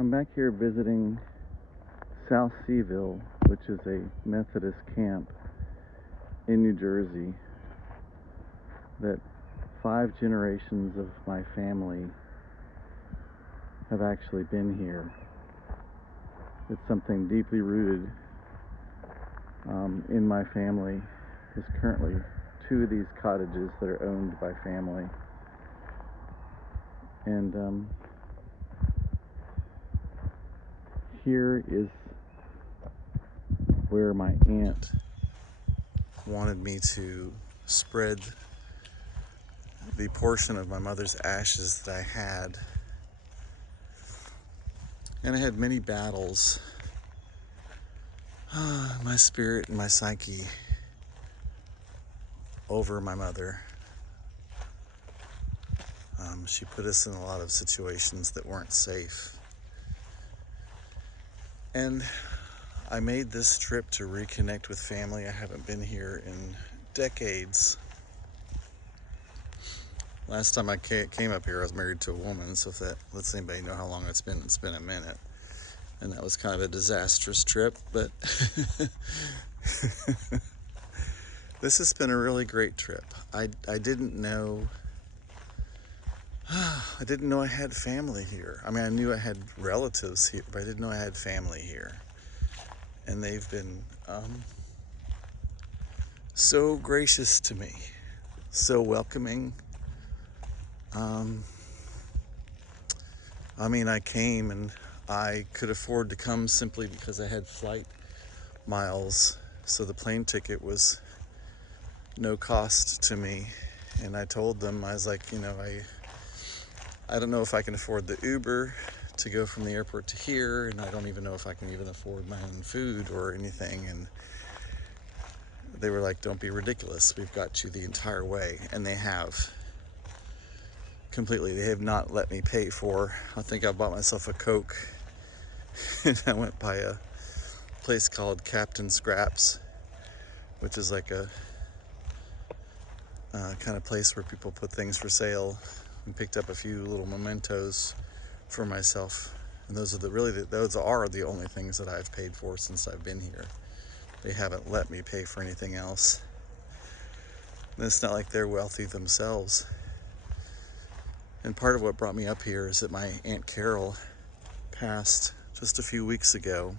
I'm back here visiting South Seaville, which is a Methodist camp in New Jersey that 5 generations of my family have actually been here. It's something deeply rooted in my family. There's currently 2 of these cottages that are owned by family. And here is where my aunt wanted me to spread the portion of my mother's ashes that I had. And I had many battles, my spirit and my psyche, over my mother. She put us in a lot of situations that weren't safe. And I made this trip to reconnect with family. I haven't been here in decades. Last time I came up here, I was married to a woman, so if that lets anybody know how long it's been a minute. And that was kind of a disastrous trip, but this has been a really great trip. I didn't know I had family here. I mean, I knew I had relatives here, but I didn't know I had family here. And they've been so gracious to me, so welcoming. I mean, I came and I could afford to come simply because I had flight miles, so the plane ticket was no cost to me. And I told them, I was like, I don't know if I can afford the Uber to go from the airport to here, and I don't even know if I can even afford my own food or anything. And they were like, don't be ridiculous, we've got you the entire way. And they have completely. They have not let me pay for, I think I bought myself a Coke and I went by a place called Captain Scraps, which is like a kind of place where people put things for sale, and picked up a few little mementos for myself. And those are the only things that I've paid for since I've been here. They haven't let me pay for anything else. And it's not like they're wealthy themselves. And part of what brought me up here is that my Aunt Carol passed just a few weeks ago,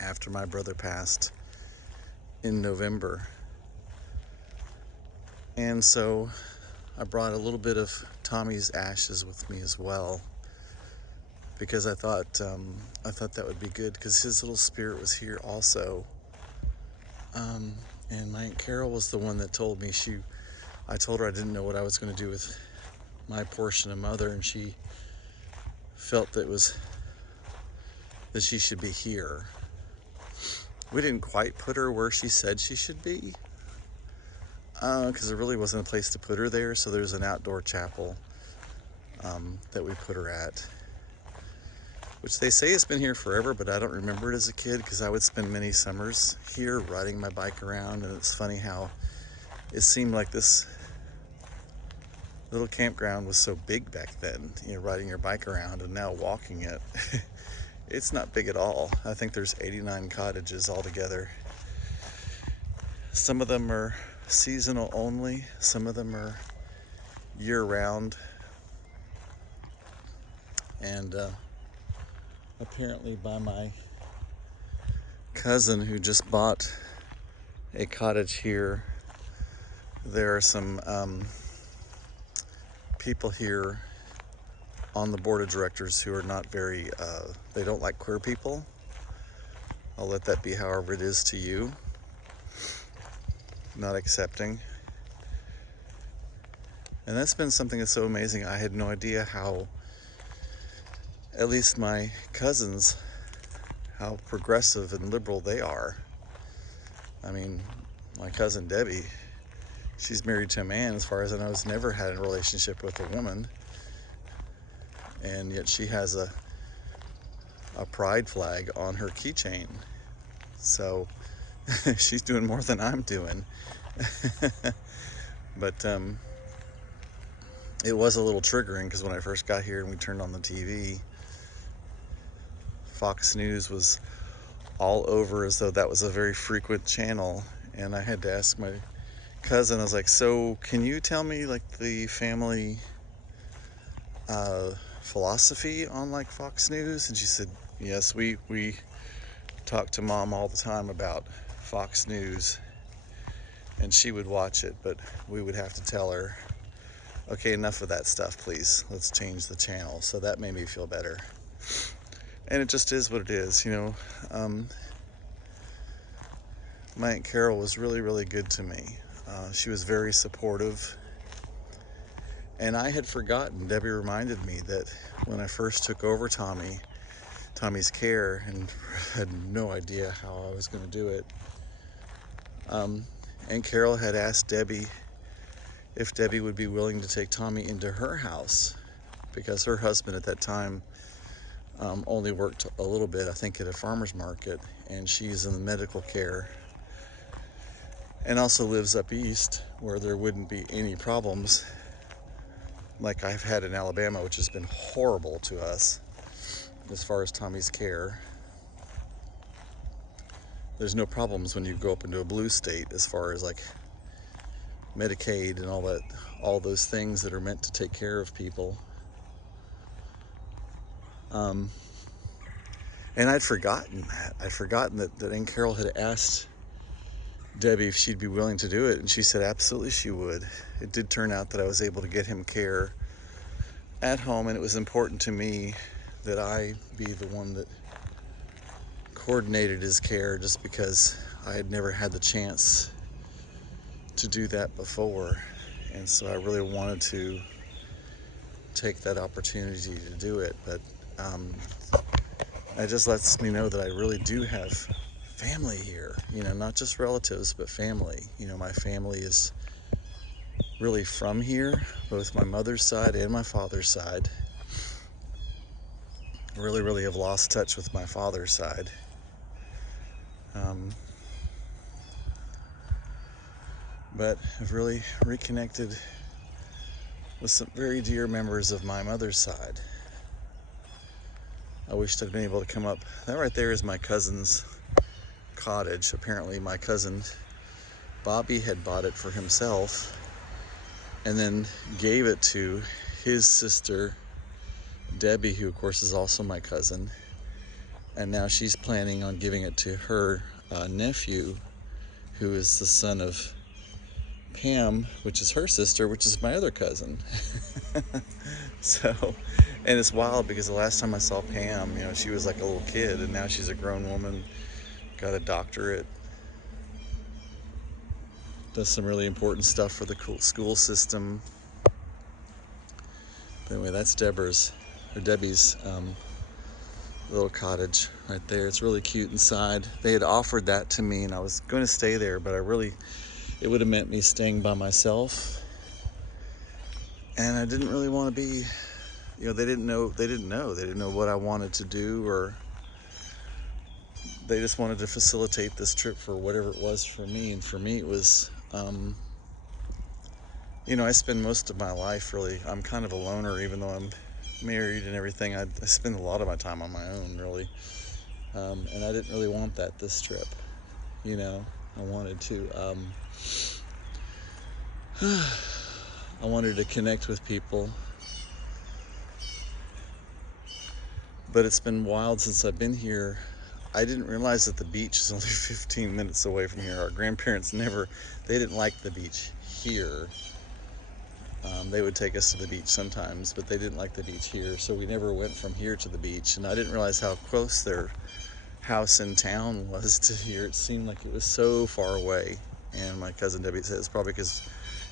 after my brother passed in November. And so I brought a little bit of Tommy's ashes with me as well, because I thought that would be good, because his little spirit was here also. And my Aunt Carol was the one that told me, I told her I didn't know what I was going to do with my portion of mother, and she felt that she should be here. We didn't quite put her where she said she should be, because there really wasn't a place to put her there. So there's an outdoor chapel that we put her at, which they say has been here forever, but I don't remember it as a kid, because I would spend many summers here riding my bike around. And it's funny how it seemed like this little campground was so big back then, riding your bike around, and now walking it. It's not big at all. I think there's 89 cottages altogether. Some of them are seasonal only, some of them are year-round. And apparently by my cousin who just bought a cottage here, there are some people here on the board of directors who are not very, they don't like queer people. I'll let that be however it is to you. Not accepting. And that's been something that's so amazing. I had no idea how, at least my cousins, how progressive and liberal they are. I mean, my cousin Debbie, she's married to a man, as far as I know, has never had a relationship with a woman. And yet she has a pride flag on her keychain. So she's doing more than I'm doing. But it was a little triggering, because when I first got here and we turned on the TV, Fox News was all over, as though that was a very frequent channel. And I had to ask my cousin, I was like, so can you tell me like the family philosophy on like Fox News? And she said, yes, we talk to Mom all the time about Fox News, and she would watch it, but we would have to tell her, okay, enough of that stuff, please. Let's change the channel. So that made me feel better. And it just is what it is, you know. My Aunt Carol was really, really good to me. She was very supportive. And I had forgotten, Debbie reminded me that when I first took over Tommy's care, and had no idea how I was going to do it, Aunt Carol had asked Debbie if Debbie would be willing to take Tommy into her house, because her husband at that time only worked a little bit, I think, at a farmer's market, and she's in the medical care and also lives up east where there wouldn't be any problems like I've had in Alabama, which has been horrible to us as far as Tommy's care. There's no problems when you go up into a blue state as far as like Medicaid and all those things that are meant to take care of people. And I'd forgotten that. I'd forgotten that Aunt Carol had asked Debbie if she'd be willing to do it, and she said absolutely she would. It did turn out that I was able to get him care at home, and it was important to me that I be the one that coordinated his care, just because I had never had the chance to do that before, and so I really wanted to take that opportunity to do it. But it just lets me know that I really do have family here, you know, not just relatives, but family. You know, my family is really from here, both my mother's side and my father's side. I really have lost touch with my father's side. But I've really reconnected with some very dear members of my mother's side. I wished I'd been able to come up. That right there is my cousin's cottage. Apparently my cousin Bobby had bought it for himself and then gave it to his sister Debbie, who of course is also my cousin, and now she's planning on giving it to her nephew, who is the son of Pam, which is her sister, which is my other cousin. So, and it's wild because the last time I saw Pam, you know, she was like a little kid, and now she's a grown woman, got a doctorate, does some really important stuff for the school system. But anyway, that's Debbie's little cottage right there. It's really cute inside. They had offered that to me, and I was going to stay there, but it would have meant me staying by myself, and I didn't really want to be, you know, they didn't know what I wanted to do, or they just wanted to facilitate this trip for whatever it was for me. And for me it was, you know, I spend most of my life really, I'm kind of a loner, even though I'm married and everything. I spend a lot of my time on my own, really, and I didn't really want that this trip, you know. I wanted to connect with people, but it's been wild since I've been here. I didn't realize that the beach is only 15 minutes away from here. Our grandparents they didn't like the beach here. They would take us to the beach sometimes, but they didn't like the beach here, so we never went from here to the beach. And I didn't realize how close their house in town was to here. It seemed like it was so far away. And my cousin Debbie said it's probably because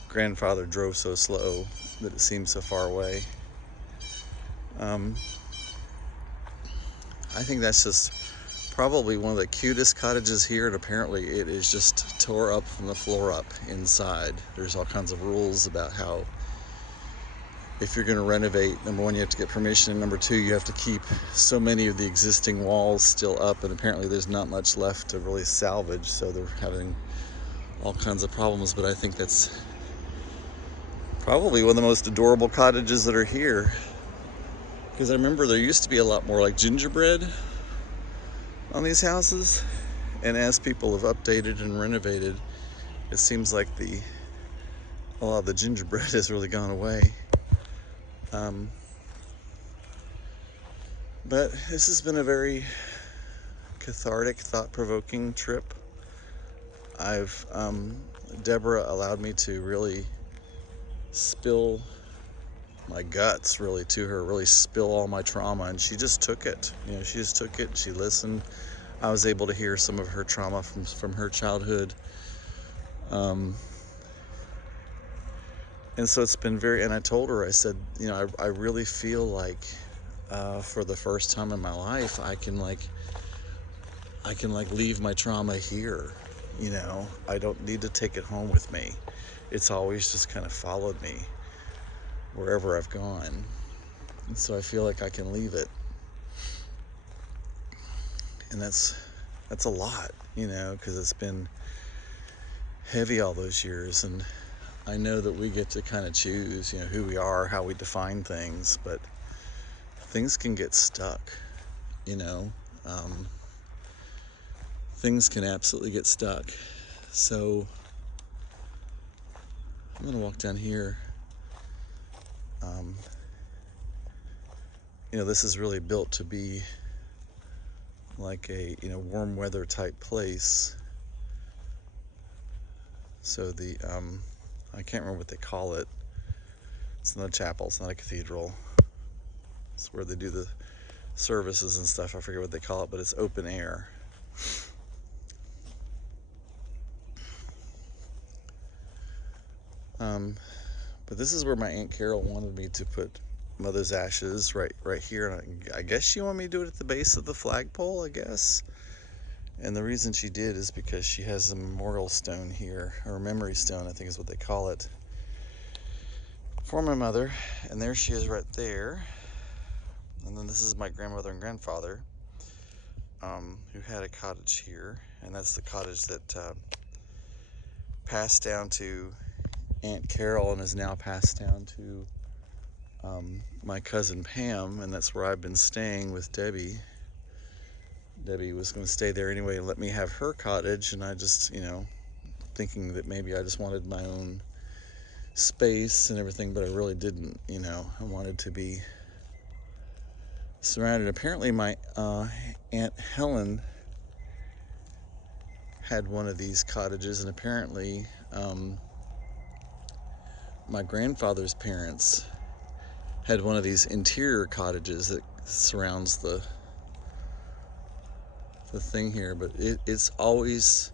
grandfather drove so slow that it seemed so far away. I think that's just probably one of the cutest cottages here, and apparently it is just tore up from the floor up inside. There's all kinds of rules about how, if you're going to renovate, number one, you have to get permission, and number two, you have to keep so many of the existing walls still up, and apparently there's not much left to really salvage, so they're having all kinds of problems. But I think that's probably one of the most adorable cottages that are here, because I remember there used to be a lot more like gingerbread on these houses. And as people have updated and renovated, it seems like a lot of the gingerbread has really gone away. But this has been a very cathartic, thought-provoking trip. Deborah allowed me to really spill my guts really to her, really spill all my trauma, and she just took it. She just took it. She listened. I was able to hear some of her trauma from her childhood. And so it's been and I told her, I said, I really feel like for the first time in my life, I can leave my trauma here. I don't need to take it home with me. It's always just kind of followed me wherever I've gone. And so I feel like I can leave it. And that's a lot, because it's been heavy all those years. And I know that we get to kind of choose, who we are, how we define things, but things can get stuck, things can absolutely get stuck. So I'm going to walk down here. This is really built to be like a, warm weather type place. So I can't remember what they call it. It's not a chapel, it's not a cathedral. It's where they do the services and stuff. I forget what they call it, but it's open air. But this is where my Aunt Carol wanted me to put Mother's ashes, right here. And I guess she wanted me to do it at the base of the flagpole, I guess. And the reason she did is because she has a memorial stone here, or a memory stone, I think is what they call it, for my mother. And there she is right there. And then this is my grandmother and grandfather, who had a cottage here. And that's the cottage that passed down to Aunt Carol and is now passed down to my cousin Pam. And that's where I've been staying with Debbie. Debbie was going to stay there anyway and let me have her cottage. And I just, thinking that maybe I just wanted my own space and everything, but I really didn't. I wanted to be surrounded. Apparently my Aunt Helen had one of these cottages, and apparently my grandfather's parents had one of these interior cottages that surrounds the thing here. But it's always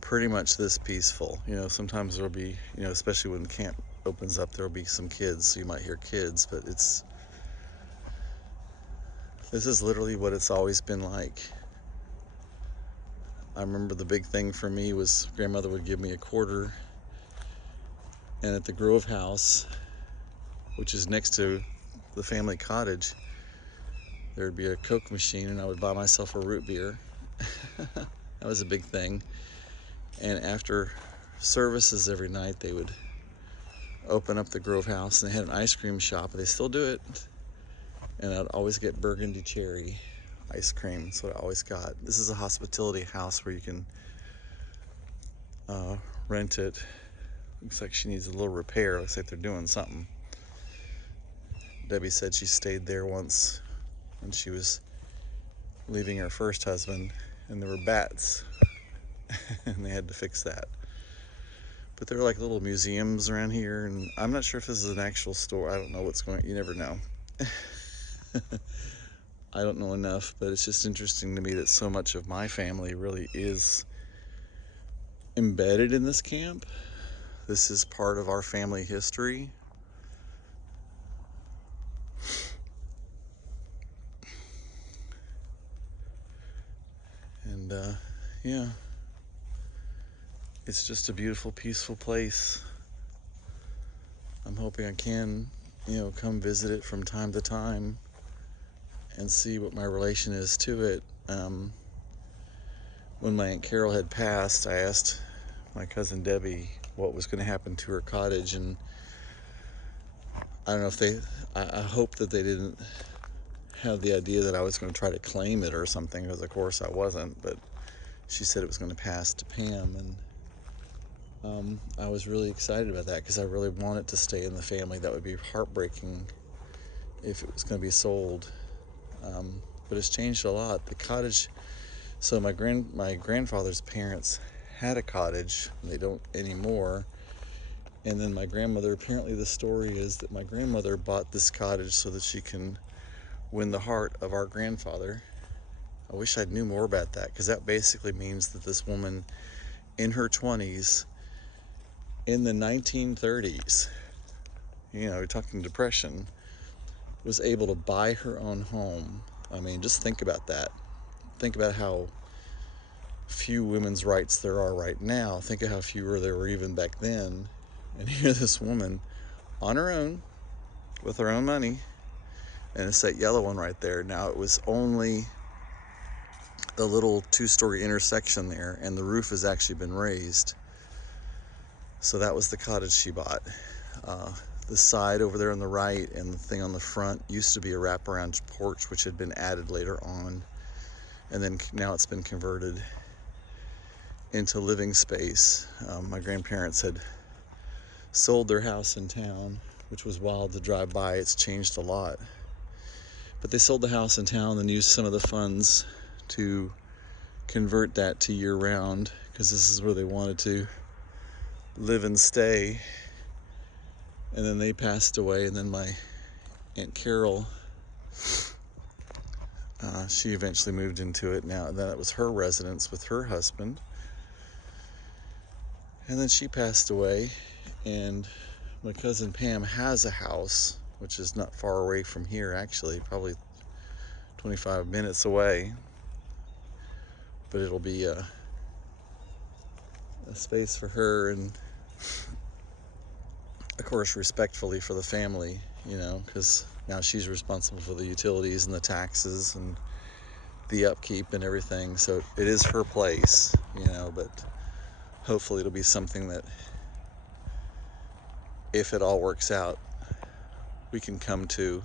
pretty much this peaceful. Sometimes there'll be, especially when camp opens up, there'll be some kids, so you might hear kids, but this is literally what it's always been like. I remember the big thing for me was grandmother would give me a quarter, and at the Grove House, which is next to the family cottage, there'd be a Coke machine, and I would buy myself a root beer. That was a big thing. And after services every night, they would open up the Grove House, and they had an ice cream shop. They still do it. And I'd always get burgundy cherry ice cream. That's what I always got. This is a hospitality house where you can rent it. Looks like she needs a little repair. Looks like they're doing something. Debbie said she stayed there once when she was leaving her first husband, and there were bats, and they had to fix that. But there are like little museums around here, and I'm not sure if this is an actual store. I don't know what's going on. You never know. I don't know enough, but it's just interesting to me that so much of my family really is embedded in this camp. This is part of our family history. And yeah, it's just a beautiful, peaceful place. I'm hoping I can, come visit it from time to time and see what my relation is to it. When my Aunt Carol had passed, I asked my cousin Debbie what was going to happen to her cottage, and I don't know if I hope that they didn't have the idea that I was going to try to claim it or something, because of course I wasn't, but she said it was going to pass to Pam, and I was really excited about that because I really want it to stay in the family. That would be heartbreaking if it was going to be sold. But it's changed a lot. The cottage, so my grandfather's parents had a cottage, and they don't anymore. And then my grandmother, apparently the story is that my grandmother bought this cottage so that she can win the heart of our grandfather. I wish I knew more about that, because that basically means that this woman in her 20s in the 1930s, you're talking depression, was able to buy her own home. I mean, just think about that. Think about how few women's rights there are right now. Think of how fewer there were even back then. And here this woman on her own with her own money, and it's that yellow one right there. Now, it was only the little 2-story intersection there, and the roof has actually been raised. So that was the cottage she bought. The side over there on the right and the thing on the front used to be a wraparound porch, which had been added later on, and then now it's been converted into living space. My grandparents had sold their house in town, which was wild to drive by. It's changed a lot. But they sold the house in town and used some of the funds to convert that to year-round, because this is where they wanted to live and stay. And then they passed away, and then my Aunt Carol, she eventually moved into it. Now, then it was her residence with her husband. And then she passed away, and my cousin Pam has a house, which is not far away from here, actually, probably 25 minutes away. But it'll be a space for her, and of course respectfully for the family, because now she's responsible for the utilities and the taxes and the upkeep and everything. So it is her place, but hopefully it'll be something that, if it all works out, we can come to.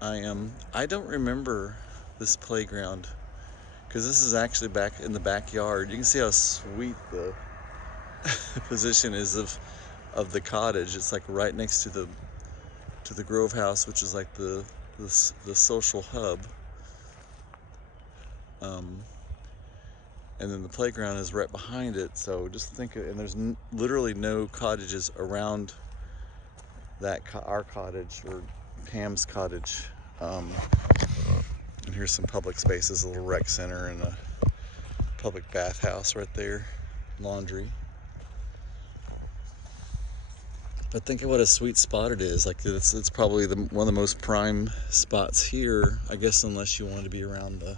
I don't remember this playground, because this is actually back in the backyard. You can see how sweet the position is of the cottage. It's like right next to the Grove House, which is like the social hub. And then the playground is right behind it. So just think and there's literally no cottages around that our cottage or Pam's cottage. And here's some public spaces, a little rec center and a public bathhouse right there, laundry. But think of what a sweet spot it is. Like it's probably one of the most prime spots here, I guess, unless you want to be around the,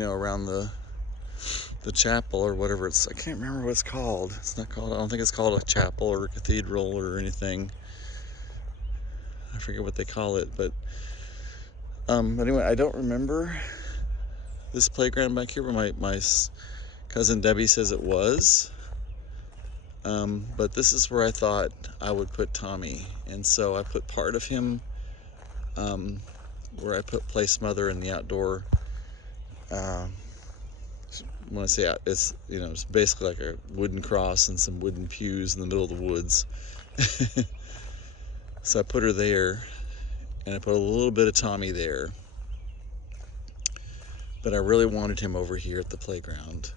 around the chapel or whatever it's. I can't remember what it's called. It's not called. I don't think it's called a chapel or a cathedral or anything. I forget what they call it, but anyway, I don't remember this playground back here, but my cousin Debbie says it was. But this is where I thought I would put Tommy, and so I put part of him where I put Place Mother in the outdoor. When I say out, it's it's basically like a wooden cross and some wooden pews in the middle of the woods. So I put her there, and I put a little bit of Tommy there. But I really wanted him over here at the playground,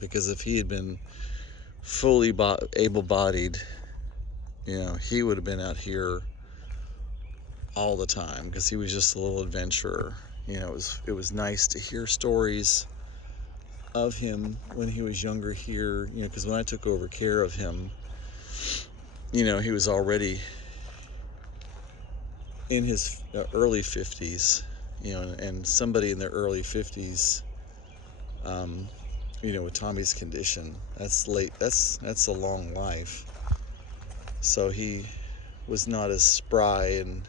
because if he had been fully able-bodied, he would have been out here all the time, because he was just a little adventurer. It was nice to hear stories of him when he was younger here, because when I took over care of him, he was already in his early 50s, and somebody in their early 50s, with Tommy's condition, that's a long life. So he was not as spry and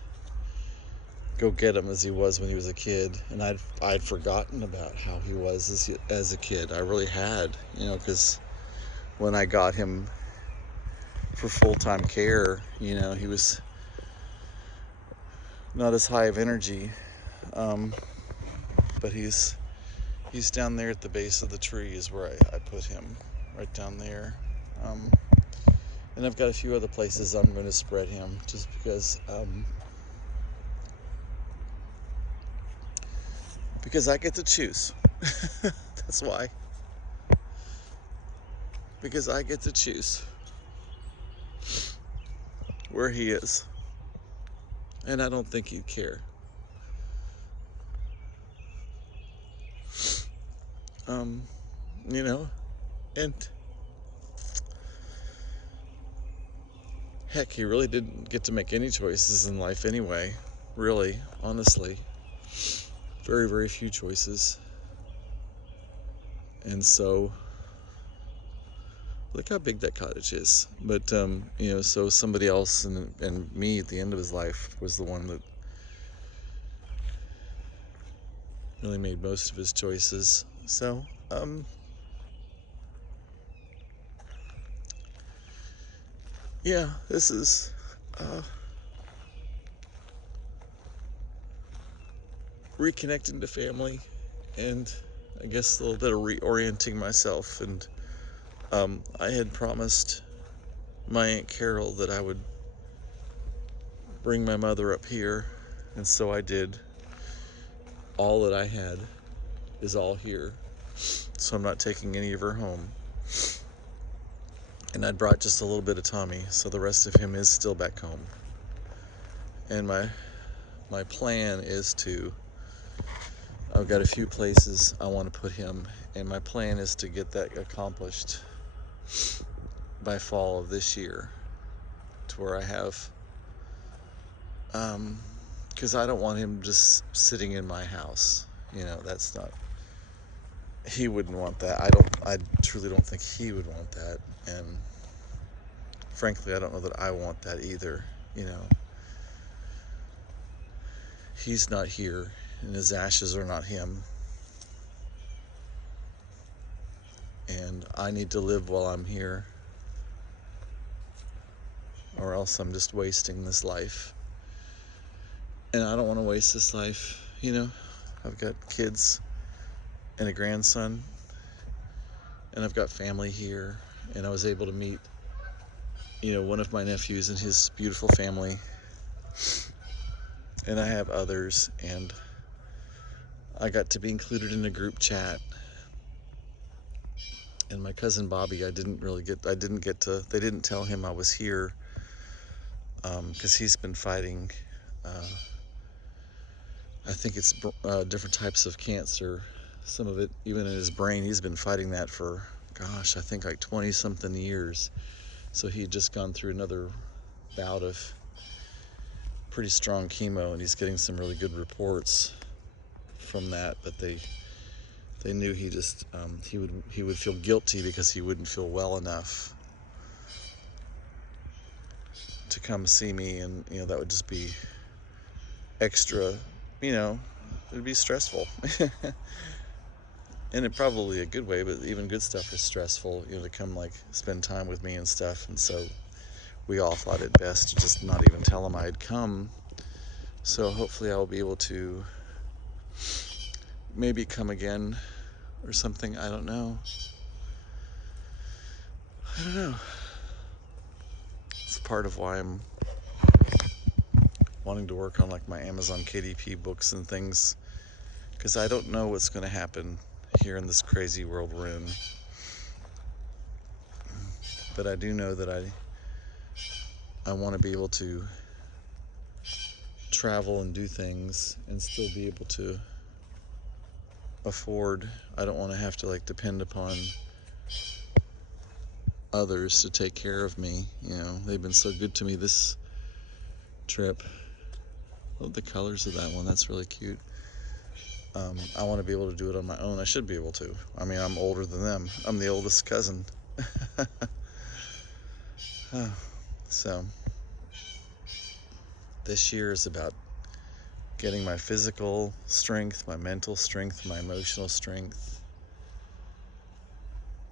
go get him as he was when he was a kid. And I'd forgotten about how he was as a kid. I really had, because when I got him for full-time care. He was not as high of energy, but he's down there at the base of the tree is where I put him, right down there. And I've got a few other places I'm going to spread him, just because I get to choose. That's why. Because I get to choose where he is. And I don't think he'd care. And heck, he really didn't get to make any choices in life anyway. Really, honestly. Very, very few choices. And so, look how big that cottage is. But, so somebody else and me at the end of his life was the one that really made most of his choices. So, yeah, this is reconnecting to family, and I guess a little bit of reorienting myself. And I had promised my Aunt Carol that I would bring my mother up here, and so I did. All that I had is all here, so I'm not taking any of her home. And I brought just a little bit of Tommy, so the rest of him is still back home. And my plan is I've got a few places I want to put him, and my plan is to get that accomplished by fall of this year, to where I have, because I don't want him just sitting in my house. That's not, he wouldn't want that. I truly don't think he would want that, and frankly, I don't know that I want that either. He's not here, and his ashes are not him. And I need to live while I'm here, or else I'm just wasting this life. And I don't want to waste this life. I've got kids and a grandson, and I've got family here, and I was able to meet, one of my nephews and his beautiful family, and I have others, and I got to be included in a group chat. And my cousin Bobby, they didn't tell him I was here, because he's been fighting, I think it's different types of cancer, some of it even in his brain. He's been fighting that for, gosh, I think like 20 something years. So he'd just gone through another bout of pretty strong chemo, and he's getting some really good reports from that. But they knew he would feel guilty because he wouldn't feel well enough to come see me, and that would just be extra, it'd be stressful. And it probably a good way, but even good stuff is stressful, to come like spend time with me and stuff. And so we all thought it best to just not even tell him I had come. So hopefully I'll be able to maybe come again or something. I don't know. It's part of why I'm wanting to work on like my Amazon KDP books and things, because I don't know what's going to happen here in this crazy world we're in. But I do know that I want to be able to travel and do things and still be able to afford. I don't want to have to like depend upon others to take care of me. They've been so good to me this trip. Love the colors of that one. That's really cute. I want to be able to do it on my own. I should be able to. I mean, I'm older than them. I'm the oldest cousin. So this year is about getting my physical strength, my mental strength, my emotional strength,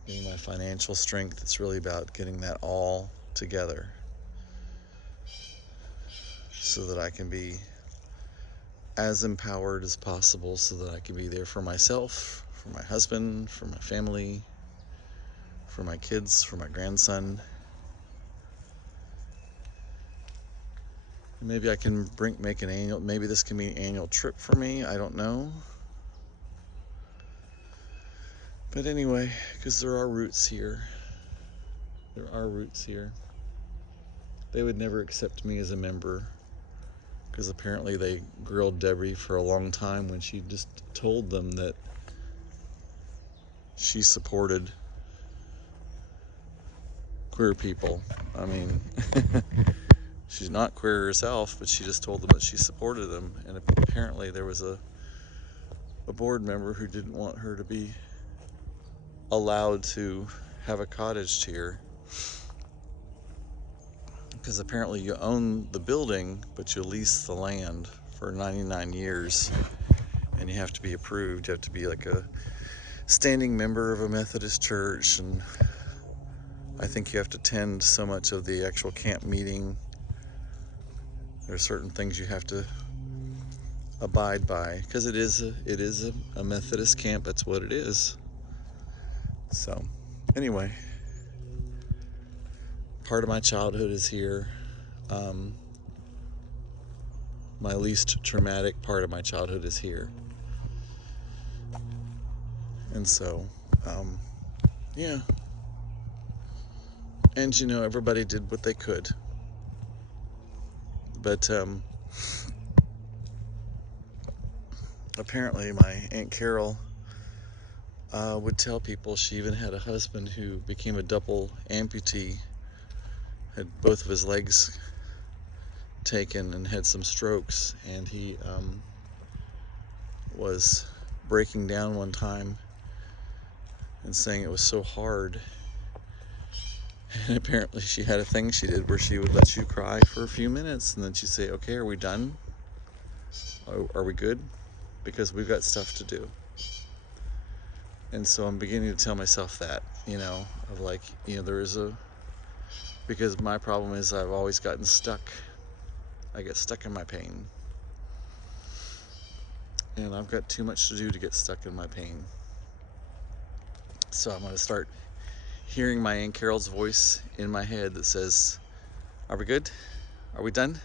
getting my financial strength. It's really about getting that all together so that I can be as empowered as possible, so that I can be there for myself, for my husband, for my family, for my kids, for my grandson. Maybe I can make an annual, maybe this can be an annual trip for me, I don't know. But anyway, because there are roots here. There are roots here. They would never accept me as a member, because apparently they grilled Debbie for a long time when she just told them that she supported queer people. I mean, she's not queer herself, but she just told them that she supported them. And apparently there was a board member who didn't want her to be allowed to have a cottage here, because apparently you own the building, but you lease the land for 99 years, and you have to be approved. You have to be like a standing member of a Methodist church, and I think you have to attend so much of the actual camp meeting. There are certain things you have to abide by, because it is a Methodist camp. That's what it is. So anyway, part of my childhood is here. My least traumatic part of my childhood is here. And so, yeah. And you know, everybody did what they could. But apparently my Aunt Carol would tell people she even had a husband who became a double amputee, had both of his legs taken and had some strokes, and he was breaking down one time and saying it was so hard. And apparently she had a thing she did where she would let you cry for a few minutes, and then she'd say, okay, are we done? Are we good? Because we've got stuff to do. And so I'm beginning to tell myself that, you know, of like, you know, because my problem is I've always gotten stuck. I get stuck in my pain. And I've got too much to do to get stuck in my pain. So I'm going to start hearing my Aunt Carol's voice in my head that says, are we good? Are we done?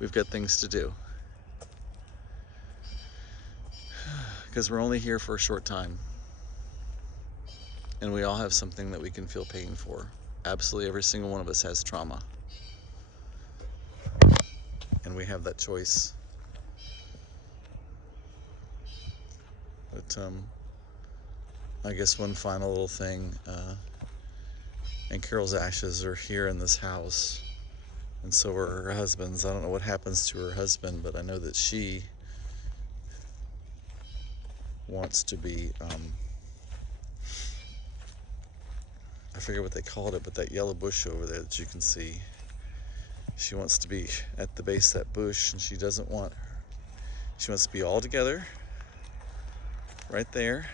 We've got things to do. Because we're only here for a short time. And we all have something that we can feel pain for. Absolutely every single one of us has trauma. And we have that choice. But I guess one final little thing. And Carol's ashes are here in this house. And so are her husband's. I don't know what happens to her husband, but I know that she wants to be, I forget what they called it, but that yellow bush over there that you can see, she wants to be at the base of that bush, and she wants to be all together right there,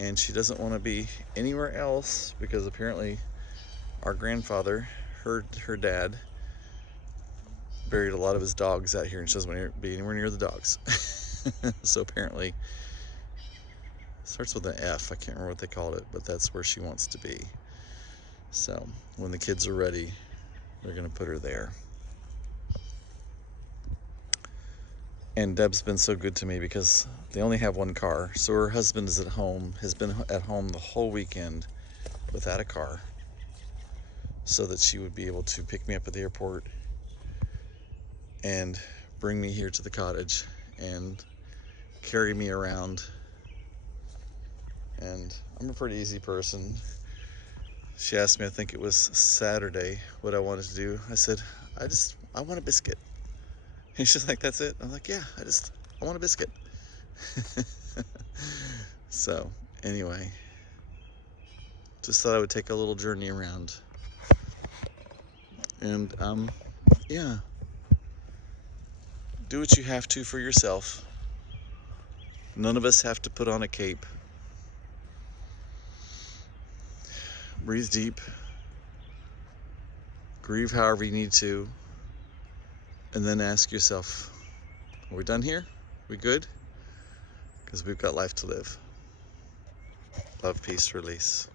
and she doesn't want to be anywhere else, because apparently our grandfather, her dad, buried a lot of his dogs out here, and she doesn't want to be anywhere near the dogs. So apparently, it starts with an F. I can't remember what they called it, but that's where she wants to be. So when the kids are ready, they're going to put her there. And Deb's been so good to me because they only have one car. So her husband is at home, has been at home the whole weekend without a car, so that she would be able to pick me up at the airport and bring me here to the cottage and carry me around. And I'm a pretty easy person. She asked me, I think it was Saturday, what I wanted to do. I said, I want a biscuit. And she's like, that's it? I'm like, yeah, I want a biscuit. So anyway, just thought I would take a little journey around. And yeah, do what you have to for yourself. None of us have to put on a cape. Breathe deep, grieve however you need to, and then ask yourself, are we done here? We good? Because we've got life to live. Love, peace, release.